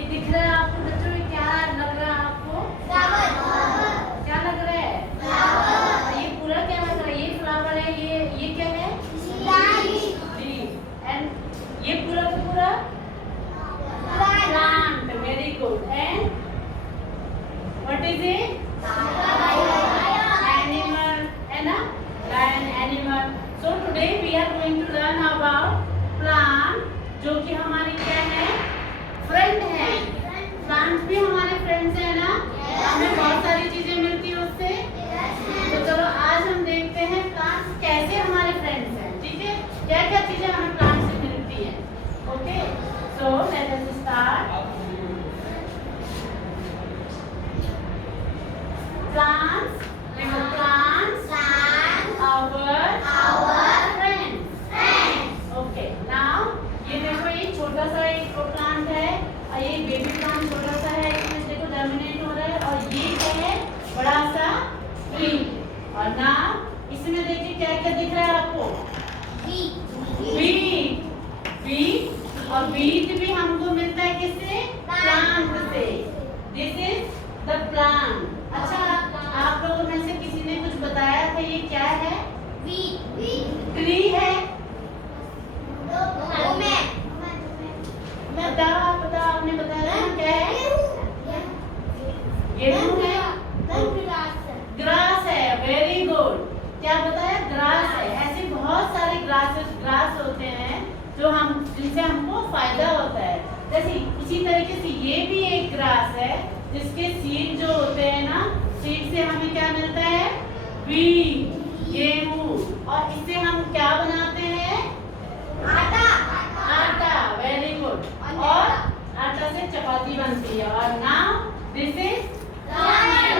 ये दिख रहा है आपको बच्चों? ये क्या लग रहा है आपको? क्या लग रहा है? ये पूरा क्या लग रहा है? ये फ्लावर है, ये क्या है? लीफ। एंड ये पूरा का पूरा plant. Very good. And what is it? Animal, है ना? Lion animal. So today we are going to learn about plant, जो कि हमारी क्या है? फ्रेंड है। प्लांट्स भी हमारे फ्रेंड्स हैं ना? हमें बहुत सारी चीजें मिलती है उससे। तो चलो आज हम देखते हैं प्लांट्स कैसे हमारे फ्रेंड्स हैं। ठीक है, क्या क्या चीजें हमें प्लांट से मिलती है। Okay, so let us start. Plants, plants our friends. Okay, now ये देखो, ये छोटा सा एक प्लांट है और ये बेबी प्लांट छोटा सा है, इसमें देखो जर्मिनेट हो रहा है। और ये क्या है? बड़ा सा ट्री। और नाउ इसमें देखिए क्या क्या दिख रहा है आपको? बीज। और बीज भी हमको मिलता है किससे? प्लांट से। This is the plant. अच्छा, आप लोगों में से किसी ने कुछ बताया था ये क्या है? ट्री है। बताओ, आपने बताया था क्या है? गेहूं है। ग्रास है। Very good. क्या बताया? ग्रास है। ऐसे बहुत सारे ग्रास होते हैं जो जिनसे हमको फायदा होता है। जैसे इसी तरीके से ये भी एक ग्रास है जिसके सीड जो होते हैं ना, सीड से हमें क्या मिलता है? बीज, गेहूं। और इससे हम क्या बनाते हैं? आटा। Very good. और आटा से चपाती बनती है। और नाउ दिस इज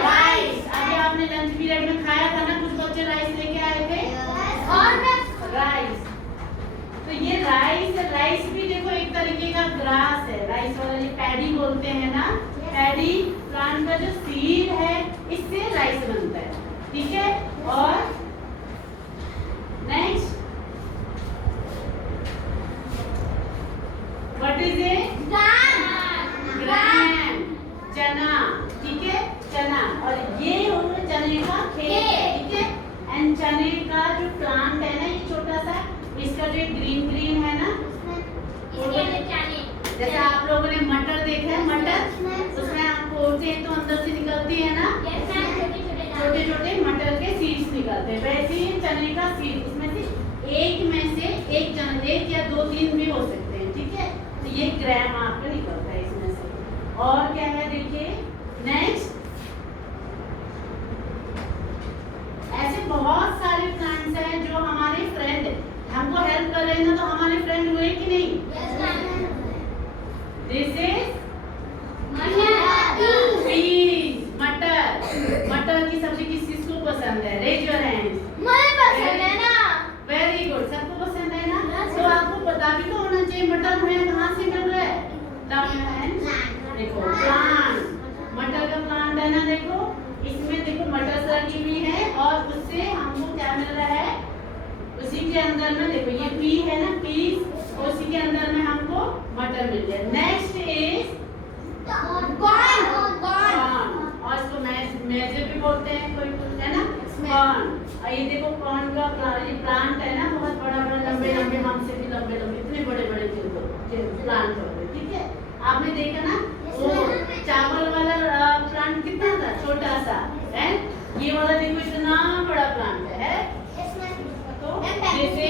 राइस। अभी आपने लंच पीरियड में खाया था ना, कुछ बच्चे राइस लेके आए थे। राइस। तो ये राइस भी देखो एक तरीके का ग्रास है। राइस वाला ये पैडी बोलते हैं ना, पैडी प्लांट का जो सीड है, इससे राइस बनता है। ठीक है। और नेक्स्ट, व्हाट इज इट? ग्राम। चना। ठीक है, चना। और ये हो गया चने का खेत। ठीक है। एंड चने का जो प्लांट है ना, ये छोटा सा, इसका जो ग्रीन है ना, जैसे आप लोगों ने मटर देखा है, मटर उसमें आप खोलते हैं तो अंदर से निकलती है ना, छोटे छोटे मटर के सीड्स निकलते हैं। वैसे ही चने का सीड, इसमें से एक या 2-3 भी हो सकते हैं। ठीक है। तो ये ग्राम आपका निकलता है इसमें से। और क्या है देखिए नेक्स्ट, ऐसे बहुत सारे प्लांट्स हैं जो हमारे फ्रेंड हमको हेल्प कर रहे हैं ना, तो हमारे फ्रेंड हुए कि नहीं? दिस इज मटर की सब्जी किसको पसंद है? Raise your hand. Very good. सबको पसंद है ना? तो आपको पता भी तो होना चाहिए मटर हमें कहाँ से मिल रहा है। देखो प्लांट, मटर का प्लांट है ना, देखो इसमें देखो मटर लगी हुई है और उससे हमको क्या मिल रहा है? उसी के अंदर में देखो ये पी है ना, पीस, उसी के अंदर में हमको मटर मिल गया। Next is corn. और इसको मेजे भी बोलते हैं कोई, है ना, कॉर्न। और ये देखो कॉर्न का प्लांट है ना, बहुत बड़ा लंबे हमसे भी लंबे इतने बड़े प्लांट होते हैं। ठीक है। आपने देखा ना वो चावल वाला प्लांट कितना था? छोटा सा है। ये वाला देखो इतना बड़ा प्लांट है। तो जैसे,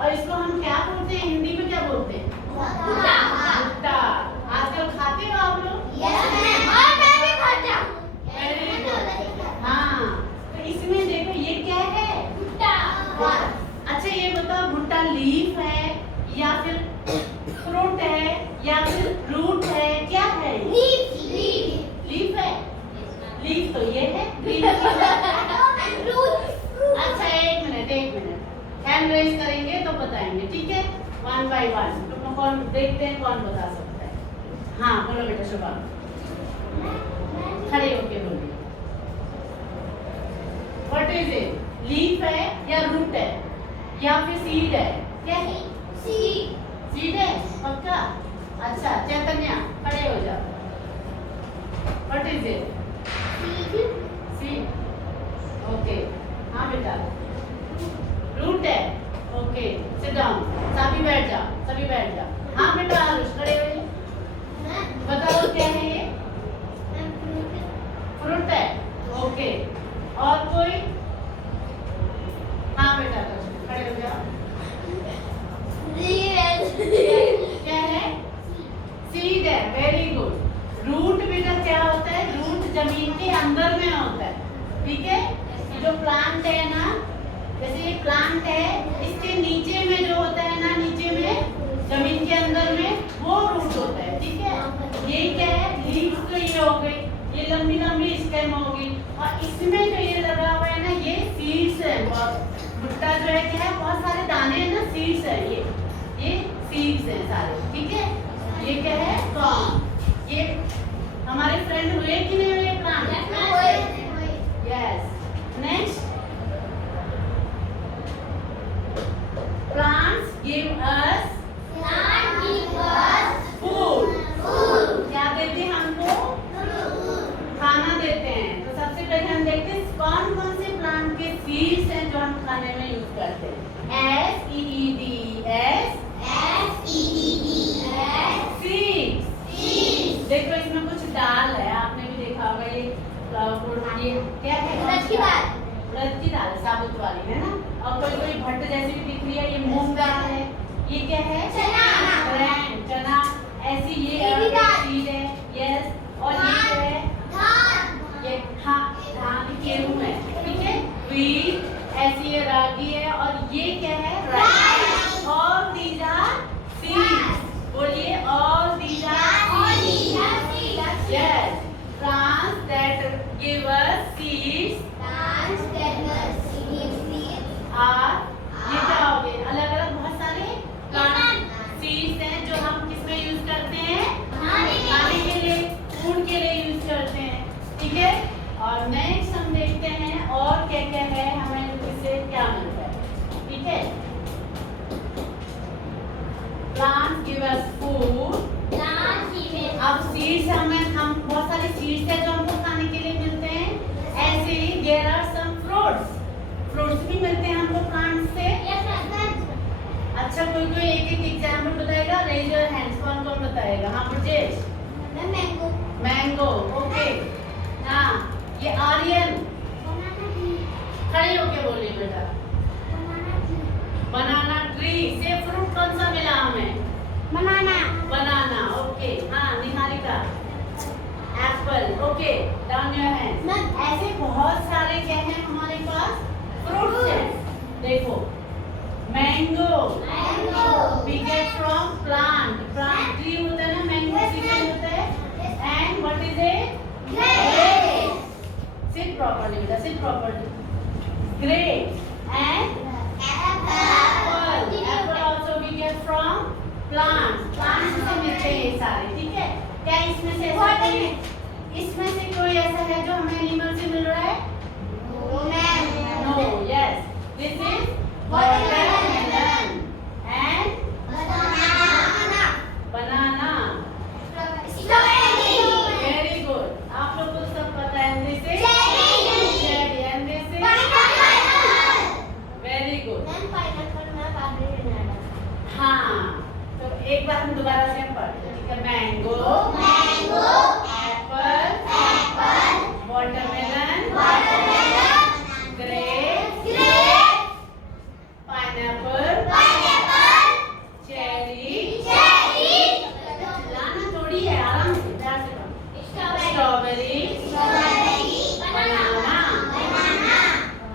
और इसको हम क्या बोलते हैं? हिंदी में क्या बोलते हैं? भुट्टा। आजकल खाते हो आप लोग? Very good. हाँ, तो इसमें देखो ये क्या है? अच्छा, ये बताओ भुट्टा लीफ है या फिर फ्रूट है या फिर रूट है? क्या है? लीफ है। लीफ तो ये है। अच्छा, एक मिनट हैंड रेज करेंगे तो बताएंगे। ठीक है, 1 by 1। तो कौन देखते हैं कौन बता सकता है? हाँ बोलो बेटा शुभम, खड़े होके बोलिए। What is it? लीफ है या रूट है या फिर सीड है? क्या है? सीड है। पक्का? अच्छा चैतन्या खड़े हो जाओ। What is it? Seed, okay. हाँ बेटा, रूट है, ओके। सिट डाउन, सभी बैठ जाओ, सभी बैठ जाओ। हाँ बेटा आरुष खड़े होइए, बताओ क्या है ये? फ्रूट है, ओके। और कोई? हाँ बेटा खड़े हो जाओ। क्या है? सीड है, वेरी गुड। रूट बेटा क्या होता है? रूट जमीन के अंदर में होता है, ठीक है। ये जो प्लांट है ना, जैसे ये प्लांट है, इसके नीचे में जो होता है ना, नीचे में जमीन के अंदर में वो रूट होता है, ठीक है। ये क्या है? लीव्स तो ये हो गई, ये लंबी लंबी स्टेम होगी, और इसमें जो ये लगा हुआ है ना, ये सीड्स है। भुट्टा जो है क्या है? बहुत सारे दाने हैं ना, सीड्स है। ये सीड्स हैं सारे, ठीक है। ये क्या है? कॉर्न। ये हमारे फ्रेंड हुए कि नहीं हुए plant? Yes. Next, plants give us food. क्या देते हैं हमको? खाना देते हैं। तो सबसे पहले हम देखते हैं कौन कौन से प्लांट के सीड्स हैं जो हम खाने में यूज करते हैं। सीड्स। देखो इसमें कुछ दाल है, आपने भी देखा होगा। ये क्या है? उड़द की दाल, साबुत वाली है ना। और कोई कोई भट्ट जैसी भी दिख रही है, ये मूंग दाल है। ये क्या है? चना। ऐसी ये सीड है, यस। और ये है ये धान, गेहूं है, ठीक है। व्हीट, ऐसी ये रागी है। और ये क्या है? Rice. All these are seeds. बोलिए, all these are seeds. Yes. plants that give us seeds are, ये क्या हो गए? अलग अलग बहुत सारे प्लांट सीड्स हैं जो हम किसमें यूज करते हैं? खाने के लिए, फूड के लिए यूज करते हैं, ठीक है। और नेक्स्ट हम देखते हैं और क्या क्या है, हमें इससे क्या मिलता है, ठीक है। Plants give us food. अब सीड्स हम बहुत सारे सीड्स हैं जो हमको खाने के लिए मिलते हैं। ऐसे ही देयर आर सम फ्रूट्स भी मिलते हैं हमको प्लांट से। अच्छा, कोई कोई एक एक एग्जांपल बताएगा? रेज योर हैंड्स, कौन कौन बताएगा? हाँ ब्रजेश। Mango, okay. हाँ, ये आर्यन, खड़े होके बोलिए बेटा। बनाना ट्री से फ्रूट कौन सा मिला हमें? बनाना, ओके। हाँ Niharika, Apple, okay. Down your hand. ऐसे बहुत सारे क्या हैं हमारे पास? फ्रूट्स हैं। देखो, mango we get from plant tree होता है ना, मैंगो सीजन होता है। And what is it? Grapes. Sit properly बेटा, sit properly. Grapes and apple also we get from plants से मिलते हैं ये सारे, ठीक है। क्या इसमें से इसमें से कोई ऐसा है जो हमें एनिमल से मिल रहा है? No, yes. This is watermelon and banana. Very good. आप लोगों को सब पता है। This is cherry and this is very good. हाँ, तो एक बार हम दोबारा से पढ़ते हैं, ठीक है। Mango, Apple, watermelon, grapes, pineapple, cherry, चिल्लाना थोड़ी है, आराम से, प्यार से पढ़ो। स्ट्रॉबेरी, बनाना।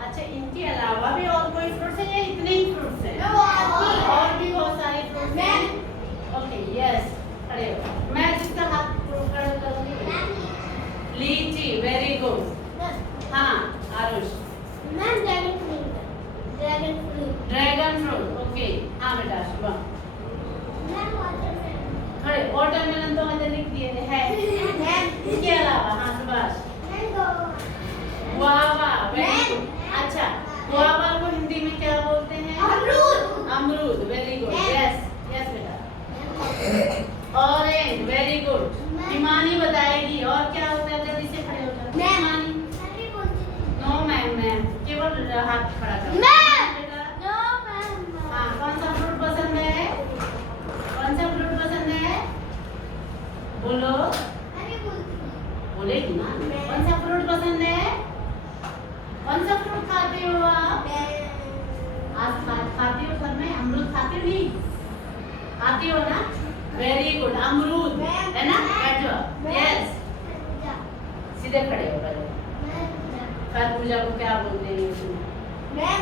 अच्छा, इनके अलावा भी और कोई फ्रूट्स है या इतने ही फ्रूट्स हैं? और भी बहुत सारे फ्रूट्स हैं। ओके, यस, खड़े हो। मैं जिसका हाथ खड़ा करूंगी। लीची, वेरी गुड। हाँ आरुष। Dragon fruit, okay. हाँ बेटा शुभम। खड़े, वाटरमेलन तो हमने लिख दिए है। इसके अलावा हाँ सुभाष। Guava, very good. अच्छा, गुआवा को हिंदी में क्या बोलते हैं? अमरूद, वेरी गुड। यस, यस बेटा। Orange, very good. हिमानी बताएगी। और क्या होता है, जल्दी से खड़े हो जाओ। हिमानी। नो मैम, केवल हाथ खड़ा करो। हाँ, कौन सा फ्रूट पसंद है? कौन सा फ्रूट पसंद है? बोलो। बोलेगी ना। कौन सा फ्रूट पसंद है? कौन सा फ्रूट खाते हो आप? आज खाते हो घर में? अमरूद खाते हो? नहीं खाती हो ना? वेरी गुड, अमरूद है ना? बैठो। यस, सीधे खड़े हो पहले। खरबूजा को क्या बोलते हैं? मैम।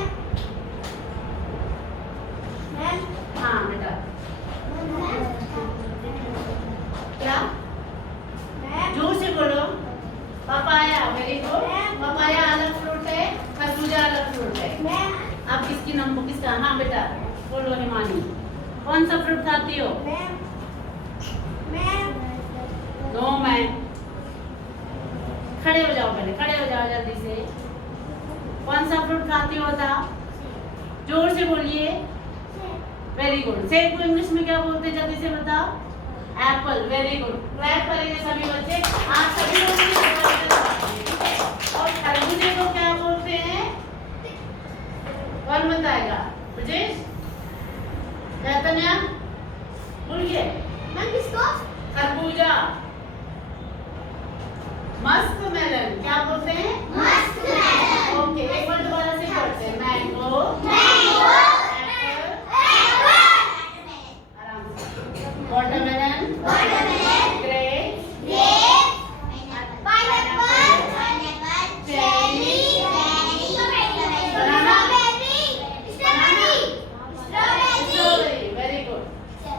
हाँ बेटा, क्या? जोर से बोलो। Papaya, very good. पपाया अलग फ्रूट है, खरबूजा अलग फ्रूट है। आप किसकी नंबर किसका? हाँ बेटा बोलो। हिमानी, कौन सा फ्रूट खाती हो? No ma'am. खड़े हो जाओ पहले, खड़े हो जाओ जल्दी से। कौन सा फ्रूट खाती हो बताओ? जोर से बोलिए। Very good. सेब को इंग्लिश में क्या बोलते हैं? जल्दी से बताओ। Apple, very good. क्लैप करेंगे सभी बच्चे। आप सभी लोग और खरबूजे को क्या बोलते हैं? कौन बताएगा? ब्रजेश, चैतन्या, बोलिए। खरबूजा, मस्क मेलन क्या बोलते हैं? ओके, एक बार दोबारा से करते हैं। Mango, watermelon, grape, strawberry, very good.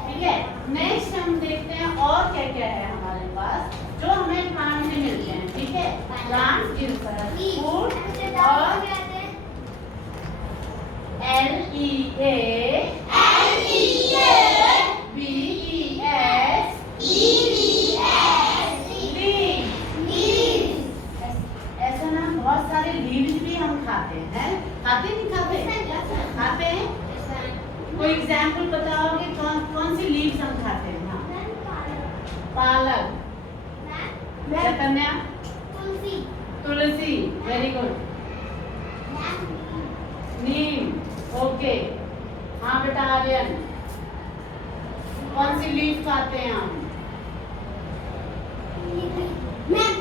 ठीक है, नेक्स्ट हम देखते हैं और क्या क्या है हमारे पास जो हमें प्लांट में मिलते हैं। ठीक है, प्लांट फूड और ऐसा ना, बहुत सारे लीव्स भी हम खाते हैं। खाते नहीं खाते? खाते हैं। कोई एग्जाम्पल बताओगे कौन सी लीव्स हम खाते हैं? हाँ, पालक, चैतन्या, तुलसी, वेरी गुड। नीम, ओके। हाँ बेटा आर्यन, कौन सी लीफ खाते हैं हम?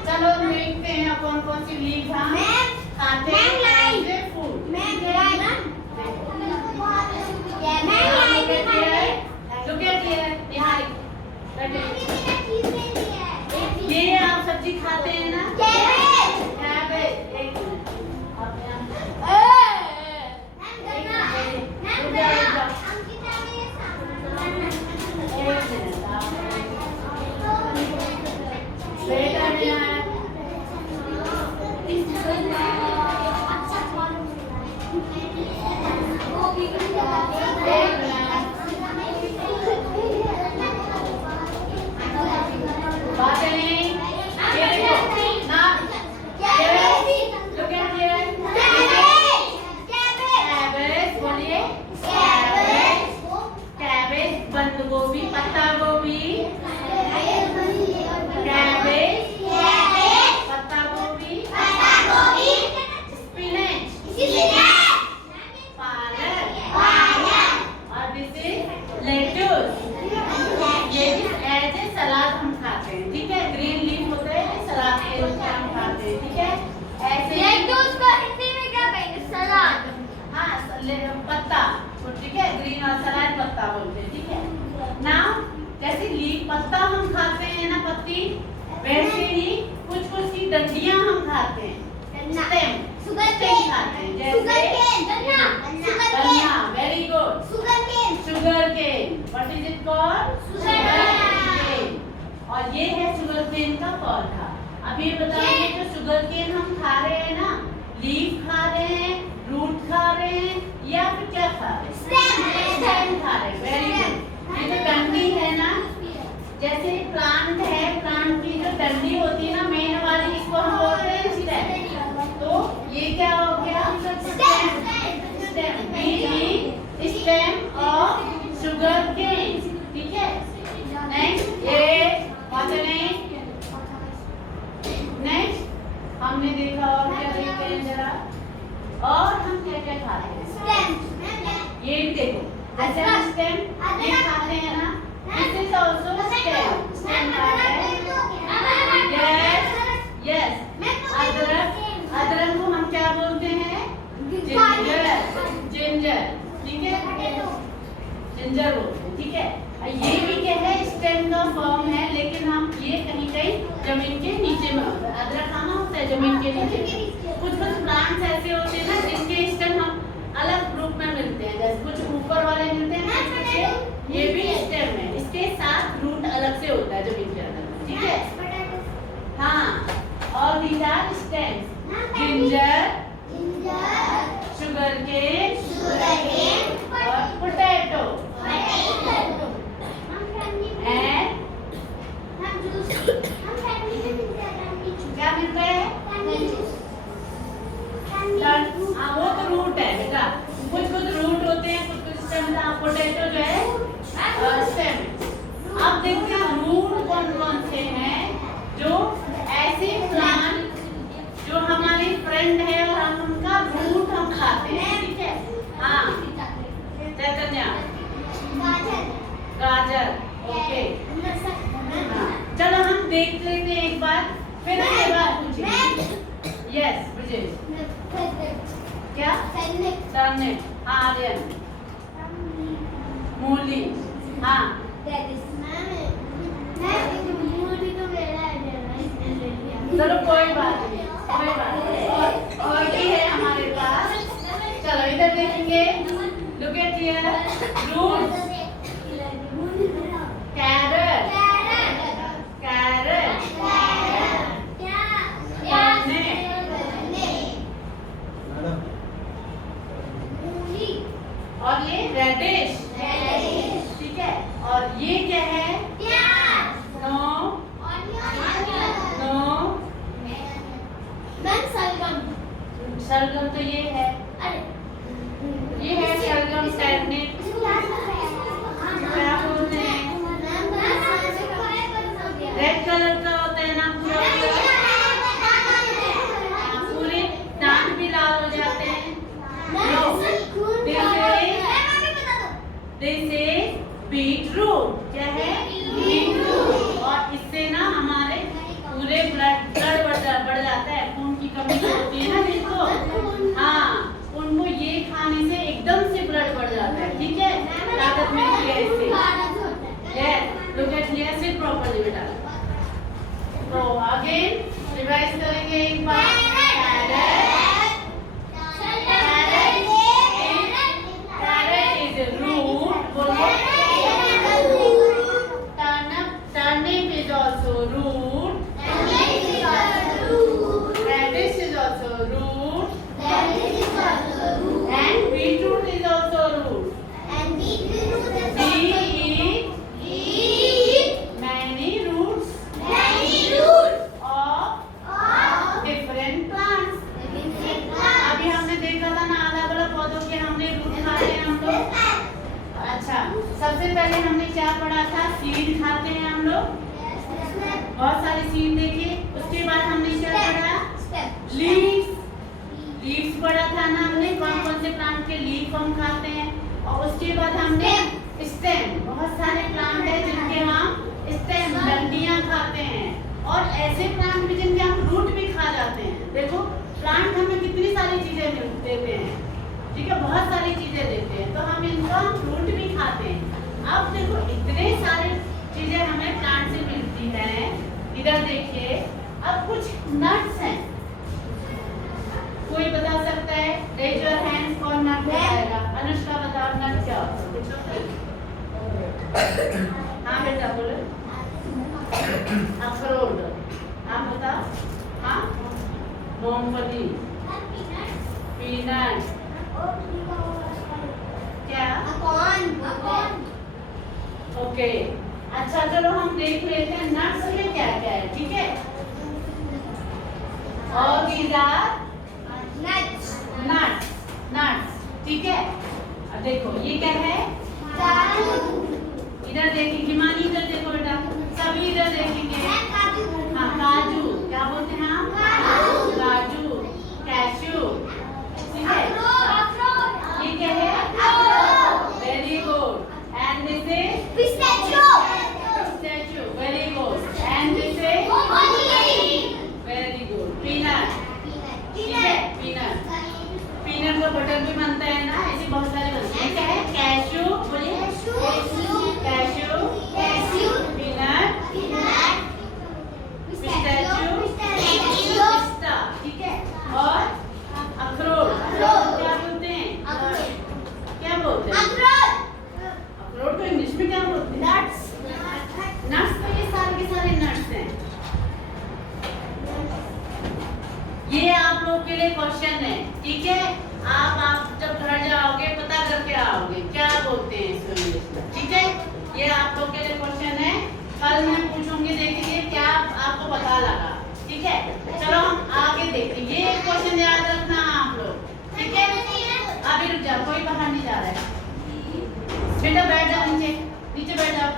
चलो देखते हैं कौन कौन सी लीफ हम खाते हैं। फूड, look at here, यहाँ ये आप सब्जी खाते हैं ना? कैबेज। एक मिनट, गोभी, पत्ता गोभी, कैबेज, पत्ता गोभी, स्पिनच, पालक, और दिस इज लेट्यूस। ये भी एज ए सलाद हम खाते हैं। ठीक है, ग्रीन लीफ होते हैं, सलाद के रूप में हम खाते हैं। ठीक है, ऐसे लेट्यूस को हिंदी में क्या कहेंगे? सलाद। हाँ, पत्ता, ठीक है, ग्रीन और सलाद पत्ता बोलते हैं। ठीक है ना, जैसे लीफ पत्ता हम खाते हैं ना, पत्ती, वैसे ही कुछ कुछ की डंडियां हम खाते हैं। स्टेम, शुगर केन खाते हैं। जैसे गन्ना, very good. Sugar cane, what is it called? Sugar cane. और ये है शुगर केन का पौधा। अब ये बताइए, जो शुगर केन हम खा रहे हैं ना, लीफ खा रहे हैं, रूट खा रहे हैं, या फिर क्या खा रहे हैं? स्टेम खा रहे हैं। Very good. ये जो डंडी है ना, जैसे प्लांट है, प्लांट की जो डंडी होती है ना, मेन वाली, इसको हम बोलते हैं स्टेम। तो ये क्या हो गया? Stem. Stem of sugar cane. ठीक है, नेक्स्ट ये क्या खाते हैं? ये भी देखो, ऐसे हम स्टेम ये खाते हैं ना, this is also stem. Stem का है यस अदरक। अदरक को हम क्या बोलते हैं? जिंजर। जिंजर, ठीक है, जिंजर बोलते हैं, ठीक है। ये भी क्या है? स्टेम का फॉर्म है, लेकिन हम ये कहीं कहीं जमीन के नीचे में होता है। अदरक कहाँ होता है? जमीन के नीचे। कुछ प्लांट्स ऐसे होते हैं ना जिनके स्टेम हम अलग ग्रुप में मिलते हैं, जैसे कुछ ऊपर वाले मिलते हैं, ये भी स्टेम है, इसके साथ रूट अलग से होता है जमीन के अंदर, ठीक है। हाँ, और these are stems, ginger, sugarcane और potato and क्या मिलता है? हाँ, वो तो रूट है बेटा, कुछ रूट होते हैं, कुछ स्टेम। पोटैटो जो है स्टेम है। अब देखते हैं रूट कौन कौन से हैं जो ऐसे प्लांट जो हमारी फ्रेंड है और हम उनका रूट हम खाते हैं, ठीक है। हाँ चैतन्य, गाजर, ओके। हाँ, चलो हम देख लेते हैं एक बार, फिर उसके बाद पूछेंगे। यस विजय, क्या? टर्निप, हाँ आर्यन, मूली, हाँ चलो कोई बात नहीं, कोई बात नहीं। और भी है हमारे पास, चलो इधर देखेंगे। Look at here, root, carrot, carrot, और ये रेडिश, ठीक है। और ये क्या है? नो नो, शलगम तो ये है, ये है शलगम। टर्निप क्या बोलते हैं? रेड कलर का होता है ना, पूरे दांत भी लाल हो जाते हैं। दिस इज बीटरूट, क्या है? बीटरूट। और इससे ना हमारे पूरे ब्लड बढ़ जाता है, खून की कमी होती है ना जिनको, हाँ उनको ये खाने से एकदम से ब्लड बढ़ जाता है, ठीक है, ताकत मिलती है इससे। Look at here, sit properly बेटा। तो अगेन रिवाइज करेंगे एक बार। कैरेट इज रूट, बोलिए। Turnip is also root, radish is also root, and beetroot is also root. We eat many roots of different plants. अभी हमने देखा था ना अलग अलग पौधों के हमने रूट खाते हैं हम लोग। अच्छा, सबसे पहले हमने क्या पढ़ा था? सीड खाते हैं हम लोग, बहुत सारे सीड देखे। उसके बाद हमने क्या पढ़ा? लीव्स पढ़ा था ना हमने, कौन कौन से प्लांट के लीफ हम खाते हैं। और उसके बाद हमने स्टेम, बहुत सारे प्लांट है जिनके हम स्टेम, डंडियां खाते हैं। और ऐसे प्लांट भी जिनके हम रूट भी खा जाते हैं। देखो प्लांट हमें कितनी सारी चीजें देते हैं, ठीक है, बहुत सारी चीजें देते हैं, तो हम इनका फ्रूट भी खाते हैं। अब देखो इतने सारे चीजें हमें प्लांट से मिलती हैं। इधर देखिए, अब कुछ नट्स हैं, कोई बता सकता है? रेज योर हैंड्स, कौन नट बताएगा? अनुष्का बताओ नट क्या होता है? हाँ बेटा बोलो। अखरोट, आप बताओ। हाँ, मूंगफली, पीनट, क्या? ओके, अच्छा चलो हम देख लेते हैं नट्स में क्या क्या है, ठीक है। और these are nuts, ठीक है। अब देखो ये क्या है? इधर देखिए हिमानी, इधर देखो बेटा, सभी इधर देखेंगे। हाँ काजू, क्या बोलते हैं हम? काजू, कैशू, ठीक है। लोग के लिए क्वेश्चन है, ठीक है। आप जब घर जाओगे पता करके आओगे क्या बोलते हैं इसको इंग्लिश में, ठीक है। ये आप लोग के लिए क्वेश्चन है, कल मैं पूछूंगी, देखिए क्या आपको पता लगा, ठीक है। चलो हम आगे देखते हैं, ये क्वेश्चन याद रखना आप लोग, ठीक है। अभी रुक जाओ, कोई बाहर नहीं जा रहा है, बेटा बैठ जाओ, नीचे नीचे बैठ जाओ।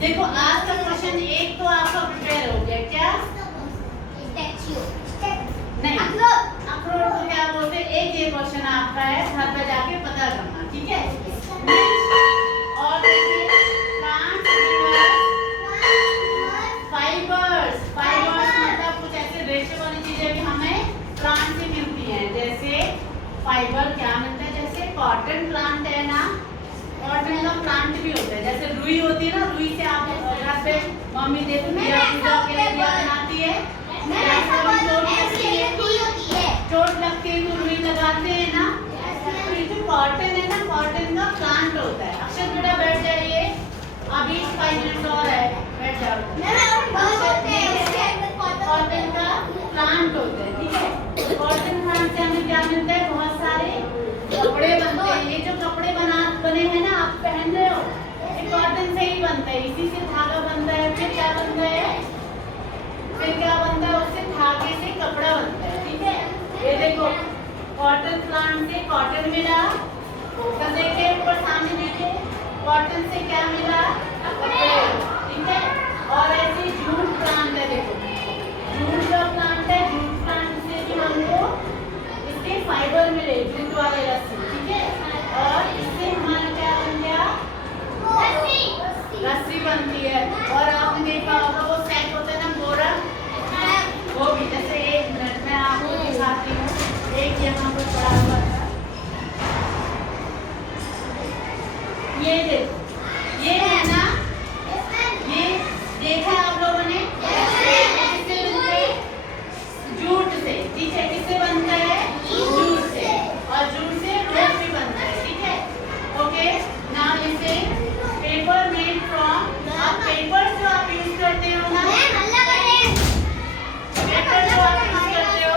देखो आज का क्वेश्चन एक तो आपका प्रिपेयर हो गया, क्या नहीं, अखरोट को क्या बोलते हैं, एक ये क्वेश्चन आपका है, घर पे जाके पता करना, ठीक है। और देखिए फाइबर्स, फाइबर्स मतलब कुछ ऐसे रेशे वाली चीजें भी हमें प्लांट से मिलती हैं, जैसे फाइबर क्या मिलता है, जैसे कॉटन प्लांट है ना, कॉटन का प्लांट भी होता है, जैसे रुई होती है ना, रुई से आप घर पे मम्मी देखती है पूजा के लिए बनाती है, चोट लगती है तो रुई लगाते हैं ना। तो ये जो कॉटन है ना, कॉटन का प्लांट होता है। अक्षर बेटा बैठ जाइए, अभी 5 मिनट और है, बैठ जाओ। कॉटन का प्लांट होता है, ठीक है। कॉटन प्लांट से हमें क्या मिलता है, बहुत सारे कपड़े बनते हैं। ये जो कपड़े बने हैं ना, आप पहन रहे हो, ये कॉटन से ही बनता है, इसी से धागा बनता है। फिर क्या बनता है, फिर क्या बनता है, उससे धागे से कपड़ा बनता है, ठीक है। ये देखो कॉटन प्लांट से कॉटन मिला, तो देखिए ऊपर सामने देखिए, कॉटन से क्या मिला, कपड़े, ठीक है। और ऐसे जूट प्लांट है, देखो जूट का प्लांट है, जूट प्लांट से भी हमको इसके फाइबर मिले, जूट वाले रस्सी, ठीक है। और इससे हमारा क्या बन गया, रस्सी बनती है। और आपने देखा होगा वो सेट होता है ना, बोरा, वो भी। जैसे 1 मिनट में आपको दिखाती हूँ, एक यहाँ पर पड़ा हुआ था, ये देखो, ये है ना, ये देखा आप लोगों ने, किससे बनता है, जूट से, ठीक है। किससे बनता है, जूट से, और जूट से रोप भी बनता है, ठीक है। Okay, now listen, paper made from, अब पेपर जो आप यूज करते हो ना, पेपर जो आप यूज करते हो,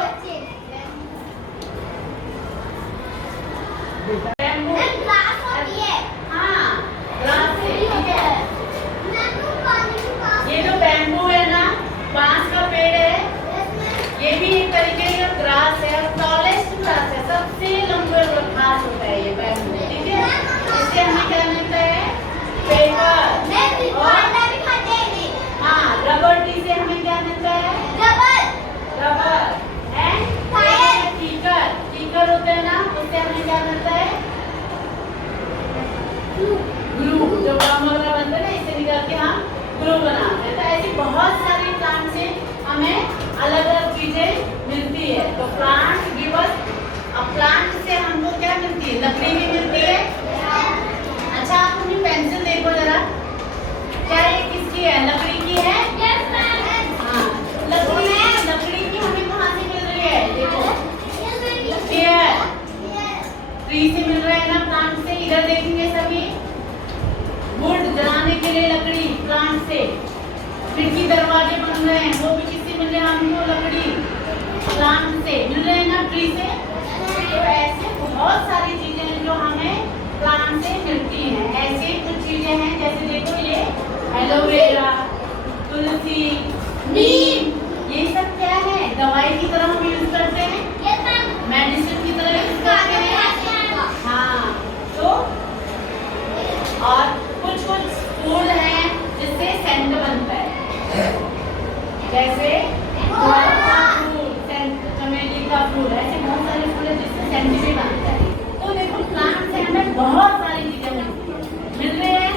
बैम्बू, हाँ ग्लास से, ठीक है। ये जो बैम्बू है ना, बांस का पेड़ है, ये भी एक तरीके का ग्रास है, और टॉलेस्ट ग्रास है, सबसे लंबा घास होता है ये बैम्बू, ठीक है। इससे हमें क्या मिलता है, पेपर। और हाँ, रबर ट्री से हमें क्या मिलता है, रबर। एंड कीकर, कीकर होता है ना, उससे हमें क्या मिलता है, ग्लू, जो गम वगैरह बनता है ना, इसे निकाल के हम ग्लू बनाते हैं। तो ऐसी बहुत सारी प्लांट से हमें अलग अलग चीजें मिलती है। तो प्लांट गिव अस, अब प्लांट से हमको क्या मिलती है, लकड़ी भी मिलती है। अच्छा आप अपनी पेंसिल देखो जरा, क्या ये किसकी है, लकड़ी की है, हाँ लकड़ी की हमें कहाँ से मिल रही है, देखो ट्री से मिल रहा है ना, प्लांट से। इधर देखेंगे सभी, वुड जलाने के लिए लकड़ी प्लांट से, खिड़की दरवाजे बन रहे हैं, वो भी किससे मिल रहे हैं हमको, लकड़ी प्लांट से मिल रहे हैं ना, ट्री से। तो ऐसे बहुत सारी चीजें हैं जो हमें प्लांट से मिलती हैं। ऐसे कुछ चीजें हैं, जैसे देखो ये एलोवेरा, तुलसी, नीम, ये सब क्या है, दवाई की तरह हम यूज करते हैं, मेडिसिन की तरह यूज करते हैं, हाँ। तो और कुछ कुछ फूल हैं जिससे सेंट बनता है, जैसे गुलाब का फूल, चमेली का फूल, ऐसे बहुत सारे फूल है जिससे सेंट भी बनता है। तो देखो प्लांट से हमें बहुत सारी चीजें मिलती है, मिल रहे हैं।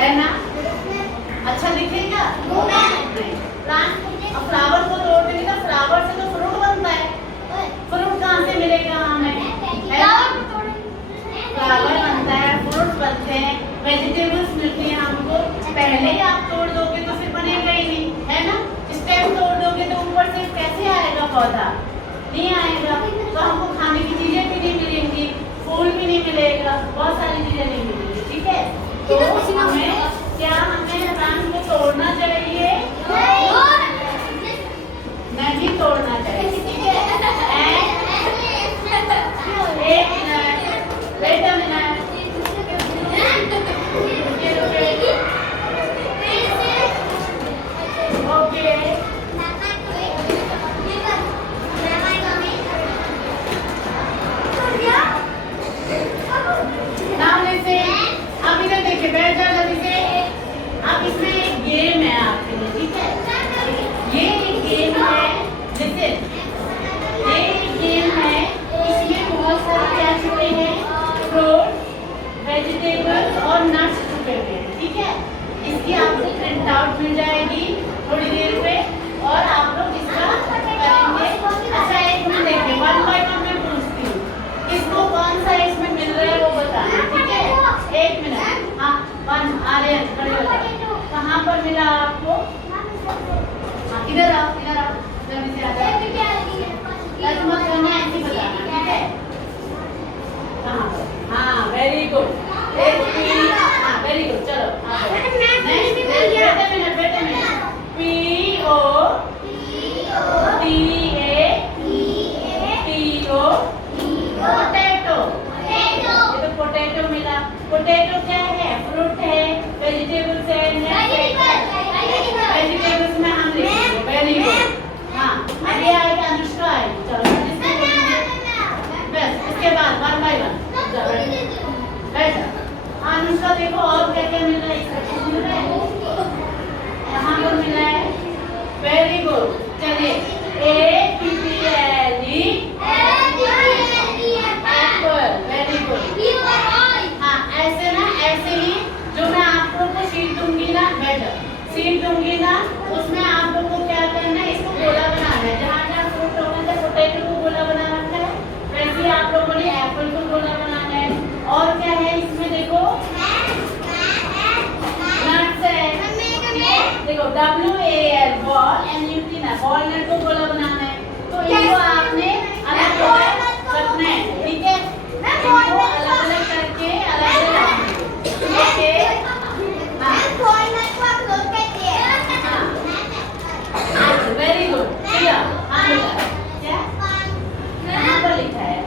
है ना? अच्छा दिखेगा? नहीं। प्लांट अब फ्लावर को तोड़ देंगे तो फ्लावर से तो फ्रूट बनता है। फ्रूट कहाँ से मिलेगा हमें? है ना? फ्लावर बनता है, फ्रूट बनते हैं, वेजिटेबल्स मिलती हैं हमको। पहले ही आप तोड़ दोगे तो फिर बनेगा ही नहीं, है ना? स्टेम तोड़ दोगे तो ऊपर से कैसे आएगा पौधा? नहीं आएगा। तो हमको खाने की चीजें भी नहीं मिलेंगी, फूल भी नहीं मिलेगा, बहुत सारी चीजें नहीं मिलेंगी, ठीक है? तो हमें प्लांट को तोड़ना चाहिए? नहीं तोड़ना चाहिए, ठीक है? एक minute, wait a minute. Okay नाम लेते आप इधर देखिए, बैठ जाओ जल्दी से। अब इसमें एक गेम है आपके लिए, ठीक है? ये एक गेम है, जैसे ये एक गेम है, इसमें बहुत सारे क्या छुपे हैं? फ्रूट, वेजिटेबल्स और नट्स छुपे हुए हैं, ठीक है? इसकी आपको प्रिंट आउट मिल जाएगी थोड़ी देर पे और आप लोग इसका करेंगे। अच्छा एक मिनट देखिए, वन बाय वन मैं पूछती हूँ, किसको कौन सा इसमें मिल रहा है वो बताना, ठीक है? एक मिनट, हाँ वन आ रहे हैं, खड़े हो जाओ। कहाँ पर मिला आपको? हाँ इधर आओ, इधर आओ, जल्दी से आ जाओ। मत करना, ऐसे बताना, ठीक है? कहाँ पर? हाँ वेरी गुड, हाँ वेरी गुड, चलो नेक्स्ट, बेटे मिनट, POTATO, पोटैटो। ये तो पोटैटो मिला। पोटैटो क्या है? फ्रूट है, वेजिटेबल्स है, वेजिटेबल्स में हम लिखेंगे, वेरी गुड। हाँ अब ये आएगा, अनुष्का आएगी, चलो बस इसके बाद वन बाय वन बैठ जाओ। अनुष्का देखो और क्या क्या मिल रहा है, यहाँ पर मिला है, वेरी गुड। चलिए APPLE एप्पल, वेरी गुड। हाँ ऐसे ना, ऐसे ही जो मैं आप लोग को शीट दूंगी ना, शीट दूंगी ना, उसमें आप लोग को क्या करना है? इसको गोला बनाना है। जहाँ जहाँ फ्रूट होगा तो पोटैटो को गोला बना रखा है, वैसे ही आप लोगों ने एप्पल को गोला बनाना है। और क्या है इसमें देखो, नट्स है, देखो WAL बॉल, NUT ना, वॉलनट को गोला बनाना है। तो इनको आपने अलग अलग रखना है, ठीक है? इनको अलग अलग करके अलग अलग, ओके? हाँ वेरी गुड, क्या यहाँ पर लिखा है?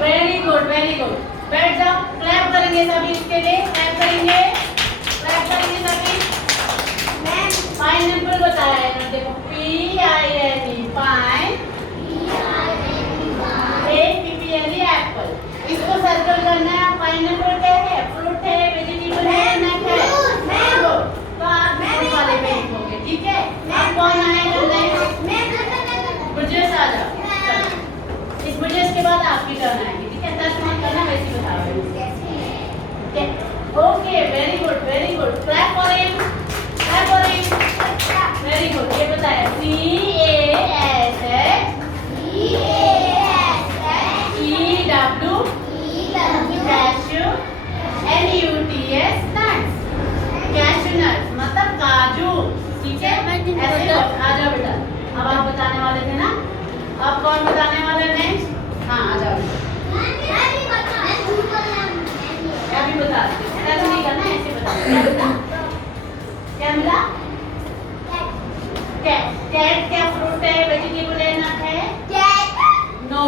Very good, very good. बैठ जाओ, क्लैप करेंगे सभी इसके लिए, क्लैप करेंगे सभी। पाइनएप्पल बताया है ना, देखो PINE पाइन, APPLE एप्पल। इसको सर्कल करना है। पाइनएप्पल क्या है? फ्रूट है, वेजिटेबल है, नट है, मैंगो। तो आप फ्रूट वाले पे लिखोगे, ठीक है? अब कौन आएगा नेक्स्ट? ब्रजेश आ जाओ। इस ब्रजेश के बाद आपकी टर्न आएगी, ठीक है? टच मत करना, वैसे बताओ, ठीक है? Okay very good, very good. Clap for him, clap for him, very good. ये बताया CASHEW, NUTS nuts, cashew nuts मतलब काजू, ठीक है? ऐसे आ जाओ बेटा। अब आप बताने वाले थे ना, अब कौन बताने वाला है नेक्स्ट? हाँ आ जाओ, अभी बता ऐसे नहीं करना, ऐसे बता। क्या मिला? कैट क्या फ्रूट है, वेजिटेबल है, नट है? नो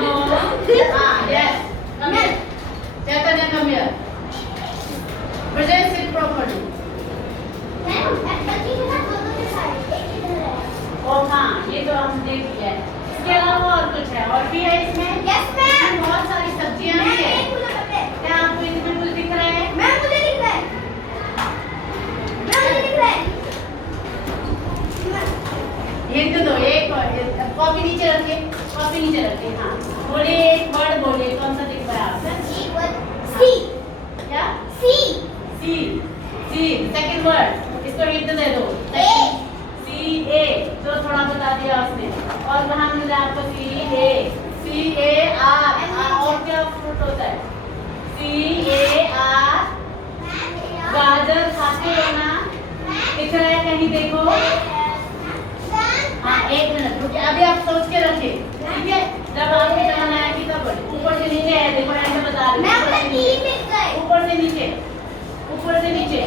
नो, हाँ yes, come here, Chaitanya come here, present sit properly. और हाँ ये तो हम देख लिया है, इसके अलावा और कुछ है? और भी है इसमें? यस मैम, बहुत सारी सब्जियां भी है। क्या आपको इसमें कुछ दिख रहा है? मैम मुझे दिख रहा है, मैम मुझे दिख रहा है। हिंट दो, एक कॉपी नीचे रखिए, कॉपी नीचे रखिए। हाँ बोलिए, एक वर्ड बोलिए, कौन सा दिख रहा है आपको? C. क्या? C. सी। सी सेकंड वर्ड, इसको हिंट दे दो। A. सी ए, तो थोड़ा बता दिया उसने। और कहाँ मिल रहा है आपको? सी ए। सी ए आर, और क्या फ्रूट होता है? सी ए आर, गाजर खाते हो ना? दिख रहा है कहीं? देखो। हाँ, एक मिनट रुकिए, अभी आप सोच के रखिए, ठीक है? जब आपके जमाना आएगी तब ऊपर से नीचे है, देखो ऐसे बता रही मैं हूँ। अपना तीन लिख गई। ऊपर से नीचे, ऊपर से नीचे।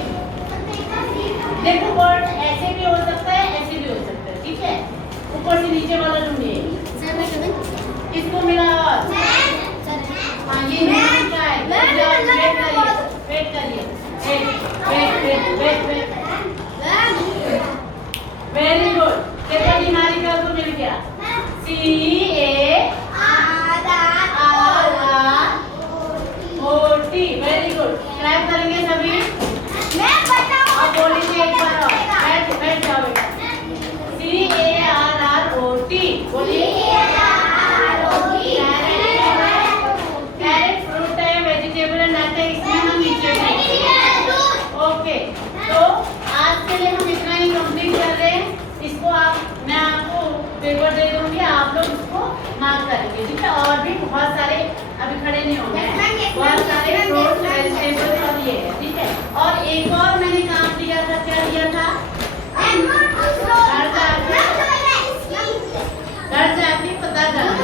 देखो वर्ड ऐसे भी हो सकता है, ऐसे भी हो सकता है, ठीक है? ऊपर से नीचे वाला ढूंढिए। किसको मिला? और हाँ, ये नहीं का है। वेट करिए, वेट। Very good. देखो निहारिका को मिल गया। C A R O T. Very good. Clap करेंगे सभी। अब बोलिए एक बार और। बैठ जाओ बेटा। सी ए आर ओ टी बोलिए। कैरेट फ्रूट है, वेजिटेबल है, नट है, इसमें हम नीचे जाएंगे। ओके, तो आज के लिए हम इतना ही कंप्लीट कर रहे हैं। इसको मैं आपको पेपर दे दूंगी, आप लोग उसको मार्क करेंगे, ठीक है? और भी बहुत सारे अभी खड़े नहीं होंगे, बहुत सारे फ्रूट वेजिटेबल्स और ये है, ठीक है? और एक और मैंने काम दिया था, क्या दिया था? घर जाके पता करना